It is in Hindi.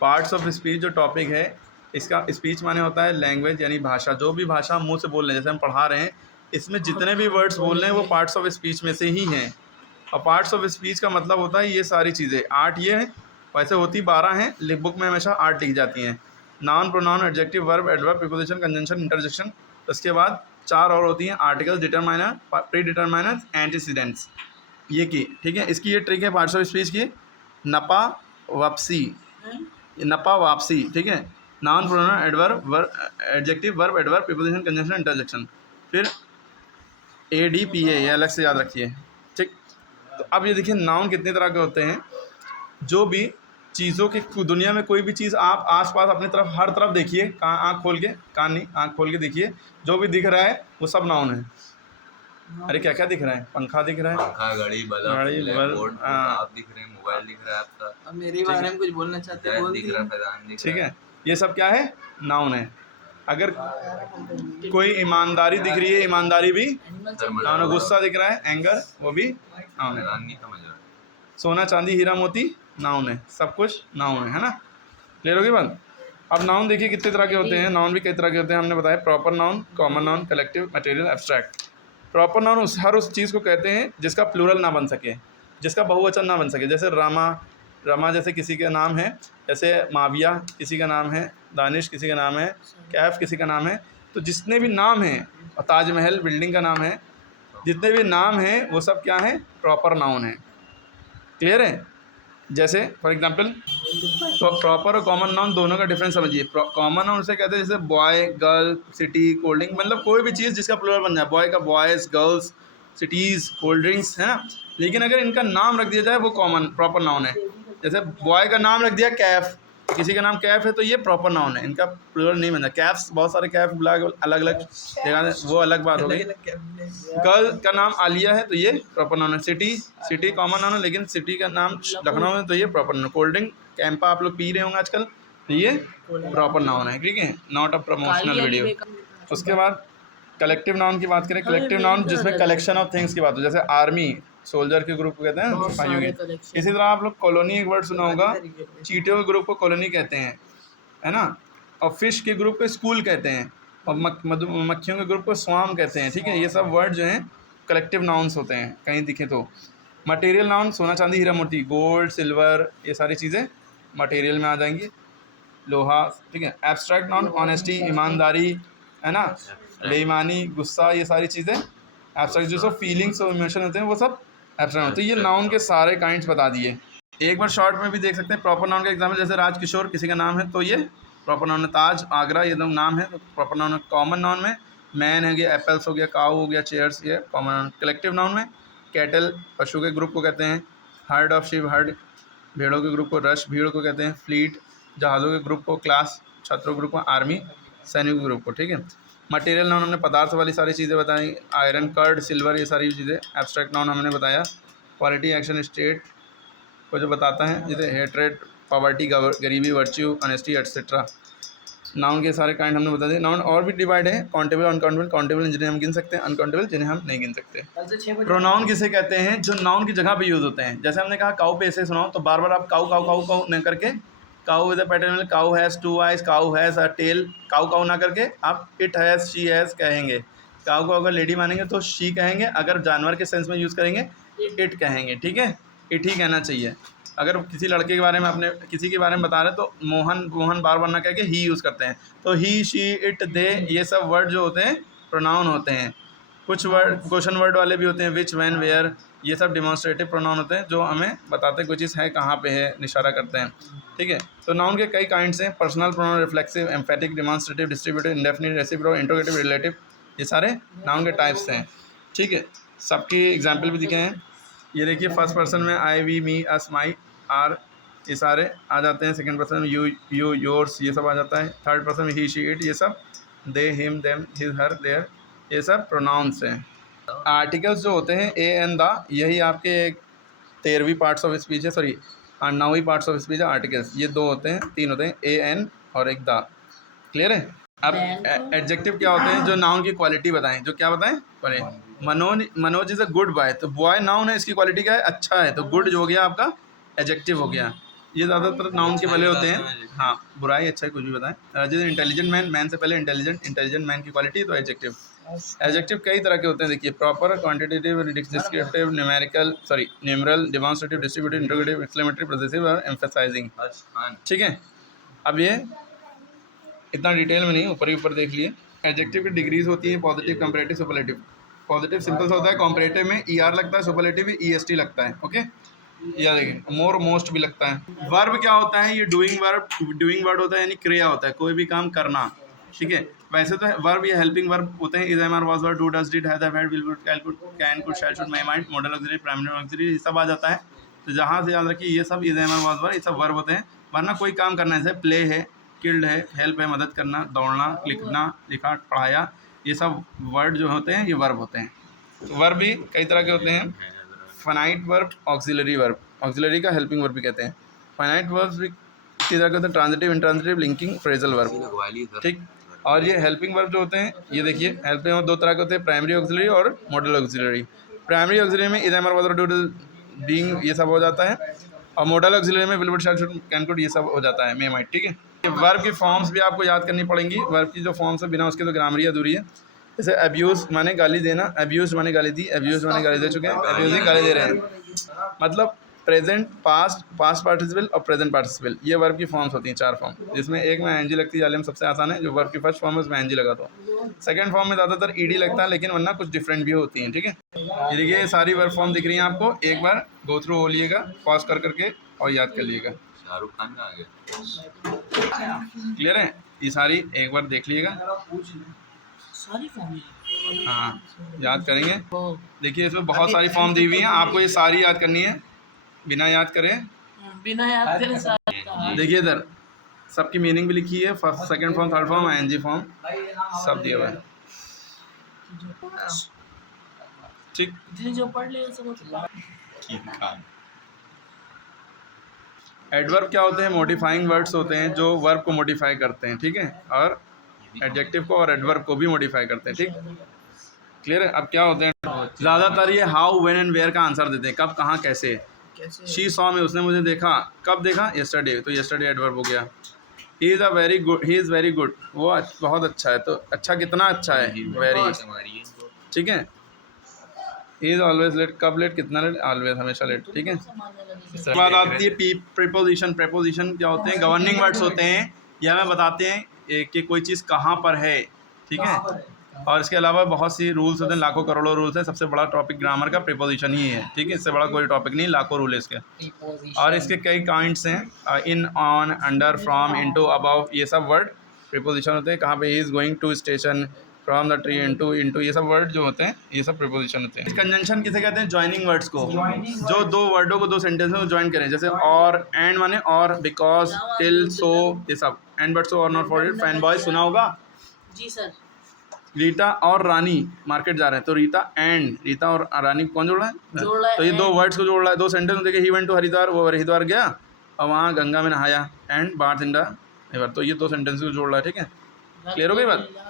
पार्ट्स ऑफ स्पीच जो टॉपिक है, इसका स्पीच माने होता है लैंग्वेज यानी भाषा, जो भी भाषा हम मुंह से बोल रहे हैं, जैसे हम पढ़ा रहे हैं, इसमें जितने भी वर्ड्स बोल रहे हैं वो पार्ट्स ऑफ स्पीच में से ही हैं। और पार्ट्स ऑफ स्पीच का मतलब होता है ये सारी चीज़ें। 8 ये हैं, वैसे होती 12 हैं, लिख बुक में हमेशा 8 लिखी जाती हैं। Noun, pronoun, adjective, verb, adverb, preposition, conjunction, interjection. उसके बाद 4 और होती हैं, articles, determiner, pre determiner, antecedents. ये की ठीक है। इसकी ये ट्रिक है पार्ट्स ऑफ स्पीच की, नपा वापसी, नपा वापसी, ठीक है। Noun, pronoun, adverb, adjective, verb, adverb, preposition, conjunction, interjection. फिर ADPA, ये अलग से याद रखिए, ठीक। तो अब ये देखिए नाउन कितने तरह के होते हैं। जो भी चीज़ों की दुनिया में कोई भी चीज़ आप आसपास अपनी तरफ हर तरफ देखिए, कान आँख खोल के, कान नहीं आँख खोल के देखिए, जो भी दिख रहा है वो सब नाउन है। अरे क्या क्या दिख रहा है? पंखा दिख रहा है, पंखा, घड़ी, बल्ब, ब्लैकबोर्ड, आप दिख रहे हैं, मोबाइल दिख रहा है आपका। अब मेरे बारे में कुछ बोलना चाहते हैं, बोल दिख रहा है, फैजान दिख ठीक रहा है। ये सब क्या है? नाउन है। अगर कोई ईमानदारी दिख रही है, ईमानदारी भी नाउन है। गुस्सा दिख रहा है, एंगर, वो भी नाउन है। फैजान नहीं समझ रहा। सोना, चांदी, हीरा, मोती नाउन है, सब कुछ नाउन है ना। क्लियर होगी बात? अब नाउन देखिए कितने तरह के होते हैं। नाउन भी कई तरह के होते हैं, हमने बताया proper noun, common noun, collective, material, abstract. Proper noun हर उस चीज़ को कहते हैं जिसका प्लूरल ना बन सके, जिसका बहुवचन ना बन सके। जैसे रमा, रमा जैसे किसी का नाम है, जैसे माविया किसी का नाम है, दानिश किसी का नाम है, कैफ किसी का नाम है। तो जितने भी नाम हैं, और ताजमहल बिल्डिंग का नाम है, जितने भी नाम हैं वो सब क्या है? प्रॉपर नाउन है। क्लियर है? जैसे फॉर एग्जांपल प्रॉपर और कॉमन नाउन दोनों का डिफरेंस समझिए। कॉमन नाउन से कहते हैं जैसे boy, girl, city, cold drink, मतलब कोई भी चीज़ जिसका प्लूरल बन जाए। बॉय का boys, girls, cities, cold drinks, है ना। लेकिन अगर इनका नाम रख दिया जाए वो कॉमन प्रॉपर नाउन है। जैसे बॉय का नाम रख दिया कैफ, किसी का नाम कैफ है तो ये प्रॉपर नाउन है, इनका प्लूरल नहीं बनता। कैफ्स, बहुत सारे कैफ अलग अलग जगह, वो अलग बात हो गई। गर्ल का नाम आलिया है तो ये प्रॉपर नाउन है। सिटी, सिटी कॉमन नाउन है, लेकिन सिटी का नाम लखनऊ है तो ये प्रॉपर नाउन है। कोल्ड ड्रिंक, कैंपा आप लोग पी रहे होंगे आजकल, तो ये प्रॉपर नाउन है, ठीक है, नॉट अ प्रमोशनल वीडियो। उसके बाद कलेक्टिव नाउन की बात करें। कलेक्टिव नाउन जिसमें कलेक्शन ऑफ थिंग्स की बात हो, जैसे आर्मी, सोल्जर के ग्रुप को कहते हैं सिपाहियों के। इसी तरह आप लोग कॉलोनी, एक वर्ड सुना होगा, चींटियों के ग्रुप को कॉलोनी कहते हैं, है ना। और फिश के ग्रुप को स्कूल कहते हैं, और मक्खियों के ग्रुप को स्वाम कहते हैं, ठीक है। ये सब वर्ड जो हैं कलेक्टिव नाउन्स होते हैं कहीं दिखे तो। मटेरियल नाउन, सोना, चांदी, हीरा, मोती, गोल्ड, सिल्वर, ये सारी चीज़ें मटेरियल में आ जाएंगी, लोहा, ठीक है। एब्स्ट्रैक्ट नाउन, ऑनेस्टी, ईमानदारी, है ना, बेईमानी, गुस्सा, ये सारी चीज़ें एब्स्ट्रैक्ट। जो सब फीलिंग्स और इमोशन होते हैं वो सब एब्स्ट्रैक्ट होते हैं। ये नाउन के सारे काइंड्स बता दिए। एक बार शॉर्ट में भी देख सकते हैं प्रॉपर नाउन का एग्जाम्पल, जैसे राजकिशोर किसी का नाम है तो ये प्रॉपर नाउन है। ताज, आगरा, ये दोनों नाम है तो प्रॉपर नाउन है। कॉमन नाउन में मैन हो गया, एप्पल्स हो गया, काऊ हो गया, चेयर्स, ये कॉमन नाउन। कलेक्टिव नाउन में कैटल, पशु के ग्रुप को कहते हैं। हर्ड ऑफ शीप, हर्ड, भेड़ों के ग्रुप को रश, भीड़ को कहते हैं। फ्लीट, जहाज़ों के ग्रुप को। क्लास, छात्रों के ग्रुप को। आर्मी, सैनिकों के ग्रुप को, ठीक है। मटेरियल नाउन हमने पदार्थ वाली सारी चीज़ें बताई, आयरन, कर्ड, सिल्वर, ये सारी चीज़ें। एब्स्ट्रैक्ट नाउन हमने बताया क्वालिटी, एक्शन, स्टेट को जो बताता है, जैसे हेट्रेड, पॉवर्टी, गरीबी, वर्च्यू, ऑनेस्टी, एट्सेट्रा। नाउन के सारे काइंड हमने बता दिए। नाउन और भी डिवाइड है, काउंटेबल, अनकाउंटेबल। काउंटेबल जिन्हें हम गिन सकते हैं, अनकाउंटेबल जिन्हें हम नहीं गिन सकते। प्रोनाउन किसे कहते हैं? जो नाउन की जगह पे यूज़ होते हैं। जैसे हमने कहा काऊ पे ऐसे सुनाओ, तो बार बार आप काऊ काऊ काऊ काऊ न करके, cow with a pattern, cow has 2 eyes, cow has a tail, cow cow ना करके आप इट हैज़, शी हैज़ कहेंगे। काऊ को अगर लेडी मानेंगे तो शी कहेंगे, अगर जानवर के सेंस में यूज़ करेंगे इट कहेंगे, ठीक है। इट ही कहना चाहिए। अगर किसी लड़के के बारे में, अपने किसी के बारे में बता रहे तो मोहन, मोहन बार बार ना कह के ही यूज़ करते हैं। तो ही, शी, इट, दे, ये सब वर्ड जो होते हैं प्रोनाउन होते हैं। कुछ वर्ड क्वेश्चन वर्ड वाले भी होते हैं, विच, व्हेन, वेयर, ये सब डिमॉन्स्ट्रेटिव प्रोनाउन होते हैं जो हमें बताते हैं कोई चीज़ है कहाँ पे है, इशारा करते हैं, ठीक है। तो नाउन के कई काइंड्स हैं। Personal pronoun, reflexive, emphatic, demonstrative, distributive, indefinite, reciprocal, interrogative, relative, ये सारे नाउन के टाइप्स हैं, ठीक है। सबकी एग्जाम्पल भी दिखे हैं। ये देखिए फर्स्ट पर्सन में आई, we, me, us, my, are, ये सारे आ जाते हैं। सेकंड पर्सन में यू, योर्स, ये सब आ जाता है। थर्ड पर्सन में ही, शी, इट, ये सब। They, him, them, his, her, their, ये सब प्रोनाउंस हैं। आर्टिकल्स जो होते हैं ए एन द, यही आपके 13वीं पार्ट्स ऑफ स्पीच है, सॉरी 9वीं पार्ट्स ऑफ स्पीच है आर्टिकल्स। ये 2 होते हैं, 3 होते हैं, ए एन और एक द। क्लियर है? अब एडजेक्टिव क्या होते हैं? जो नाउन की क्वालिटी बताएं। जो क्या बताएं? पढ़े। Manoj is a good boy, तो बॉय नाउन है, इसकी क्वालिटी क्या है? अच्छा है, तो गुड जो हो गया आपका एडजेक्टिव हो गया। ये ज़्यादातर नाउन के पहले होते हैं। हाँ, बुराई अच्छा कुछ भी बताएं। जैसे इंटेलिजेंट मैन, मैन से पहले इंटेलिजेंट मैन की क्वालिटी तो एडजेक्टिव। एडजेक्टिव कई तरह के होते हैं, देखिए proper, quantitative, descriptive, numeral, demonstrative, distributive, interrogative, exclamatory, possessive और एम्फसाइजिंग। ठीक है, अब ये इतना डिटेल में नहीं, ऊपर ही ऊपर देख लिए। एडजेक्टिव की डिग्रीज होती है positive, comparative, superlative. Positive simple सा होता है, कॉम्परेटिव में ER लगता है, सुपरलेटिव में EST लगता है। ओके, या देखिए मोर, मोस्ट भी लगता है। वर्ब क्या होता है, ये डूइंग वर्ड होता है, यानी क्रिया होता है, कोई भी काम करना। ठीक है, वैसे तो वर्ब ये हेल्पिंग वर्ब होते हैं, is, am, are, was, were, do, does, did, has, have, had, will, would, can, could, shall, should, may, might, modal auxiliary, primary auxiliary, ये सब आ जाता है। तो जहाँ से याद रखिए, ये सब इज, एम, आर, वाज, वर, ये सब वर्ब होते हैं। वरना कोई काम करना है, जैसे प्ले है, किल्ड है, हेल्प है, मदद करना, दौड़ना, लिखना, लिखा, पढ़ाया, ये सब वर्ड जो होते हैं ये वर्ब होते हैं। वर्ब भी कई तरह के होते हैं, finite verb, auxiliary verb. Auxiliary का हेल्पिंग वर्ब भी कहते हैं। फाइनाइट वर्ब भी किसी तरह के होते हैं, transitive, intransitive, linking, phrasal verb. ठीक, और ये हेल्पिंग वर्ब जो होते हैं, ये देखिए हेल्पिंग वर्ब दो तरह के होते हैं, प्राइमरी ऑक्सिलरी और मॉडल ऑक्सिलरी। प्राइमरी ऑक्सिलरी में is, am, are, was, were, do, being, ये सब हो जाता है, और मॉडल ऑक्सिलरी में will, would, shall, should, can, could, ये सब हो जाता है, मे, माइट। ठीक है, वर्ब की फॉर्म्स भी आपको याद करनी पड़ेंगी। वर्ब की जो फॉर्म्स है, बिना उसके तो ग्रामर ही अधूरी है। जैसे अब्यूज़ माने गाली देना, अब्यूज़ माने गाली दी, अब्यूज़ माने गाली दे चुके हैं, अब्यूजिंग गाली दे रहे हैं। मतलब प्रेजेंट, पास्ट, पास्ट पार्टिसिपल और प्रेजेंट पार्टिसिपल, ये वर्ब की फॉर्म्स होती हैं, 4 फॉर्म, जिसमें एक में एनजी लगती है, जालिम सबसे आसान है। जो वर्ब की फर्स्ट फॉर्म है उसमें एनजी लगा दो। सेकंड फॉर्म में ज़्यादातर ईडी लगता है, लेकिन वरना कुछ डिफरेंट भी होती हैं। ठीक है, ये देखिए सारी वर्ब फॉर्म दिख रही हैं आपको, एक बार गो थ्रू हो लिएगा, पॉज कर करके और याद कर लीजिएगा। शाहरुख खान का आ गया। क्लियर है, ये सारी एक बार देख लीजिएगा। सारी फॉर्म हाँ, याद करेंगे। देखिए इसमें बहुत सारी फॉर्म दी हुई हैं, आपको ये सारी याद करनी है, बिना याद करें। बिना याद करे सारी। देखिए इधर सबकी मीनिंग भी लिखी है, first, second form, third form, ing form सब दिया हुआ है। ठीक, जो पढ़ ले समझ। एडवर्ब क्या होते हैं, मॉडिफाइंग वर्ड्स होते हैं जो वर्ब को मॉडिफाई करते हैं। ठीक है, और एडजेक्टिव को और एडवर्ब को भी मॉडिफाई करते हैं। ठीक, क्लियर है। अब क्या होते हैं, ज़्यादातर ये हाउ, व्हेन एंड वेयर का आंसर देते हैं, कब, कहाँ, कैसे। शी सॉ में, उसने मुझे देखा, कब देखा, यस्टरडे, तो यस्टरडे एडवर्ब हो गया। ही इज़ वेरी गुड, वो बहुत अच्छा है, तो अच्छा कितना अच्छा है, वेरी। ठीक है, ही इज़ ऑलवेज लेट, कब लेट, कितना लेट, ऑलवेज, हमेशा लेट। ठीक है, इसके बाद आती है प्रीपोजिशन। प्रीपोजिशन क्या होते हैं, गवर्निंग वर्ड्स होते हैं, यह हमें बताते हैं कि कोई चीज़ कहाँ पर है। ठीक है, और इसके अलावा बहुत सी रूल्स होते हैं, लाखों करोड़ों रूल्स हैं। सबसे बड़ा टॉपिक ग्रामर का प्रीपोजिशन ही है। ठीक है, इससे बड़ा कोई टॉपिक नहीं, लाखों रूल है इसके। और इसके कई काइंड्स हैं, in, on, under, from, into, above, ये सब वर्ड प्रीपोजिशन होते हैं। कहाँ पे, he is going to station, from the tree, into, ये सब वर्ड जो होते हैं ये सब प्रीपोजिशन होते हैं। कंजंक्शन किसे कहते हैं, ज्वाइनिंग वर्ड्स को, जो दो वर्डों को, दो सेंटेंस में ज्वाइन करें। जैसे और, एंड माने और, बिकॉज, टिल, सो, ये सब। एंड बट, सो, और, not, for it, fan boy सुना होगा। जी सर। रीता और रानी मार्केट जा रहे हैं, तो रीता और रानी कौन जोड़ रहा है, तो ये दो वर्ड्स को जोड़ रहा है, दो सेंटेंस। देखिए, ही वेंट टू हरिद्वार, वो हरिद्वार गया और वहाँ गंगा में नहाया, and bath in the river, तो ये दो सेंटेंस को जोड़ रहा है। ठीक है, क्लियर हो गई बात।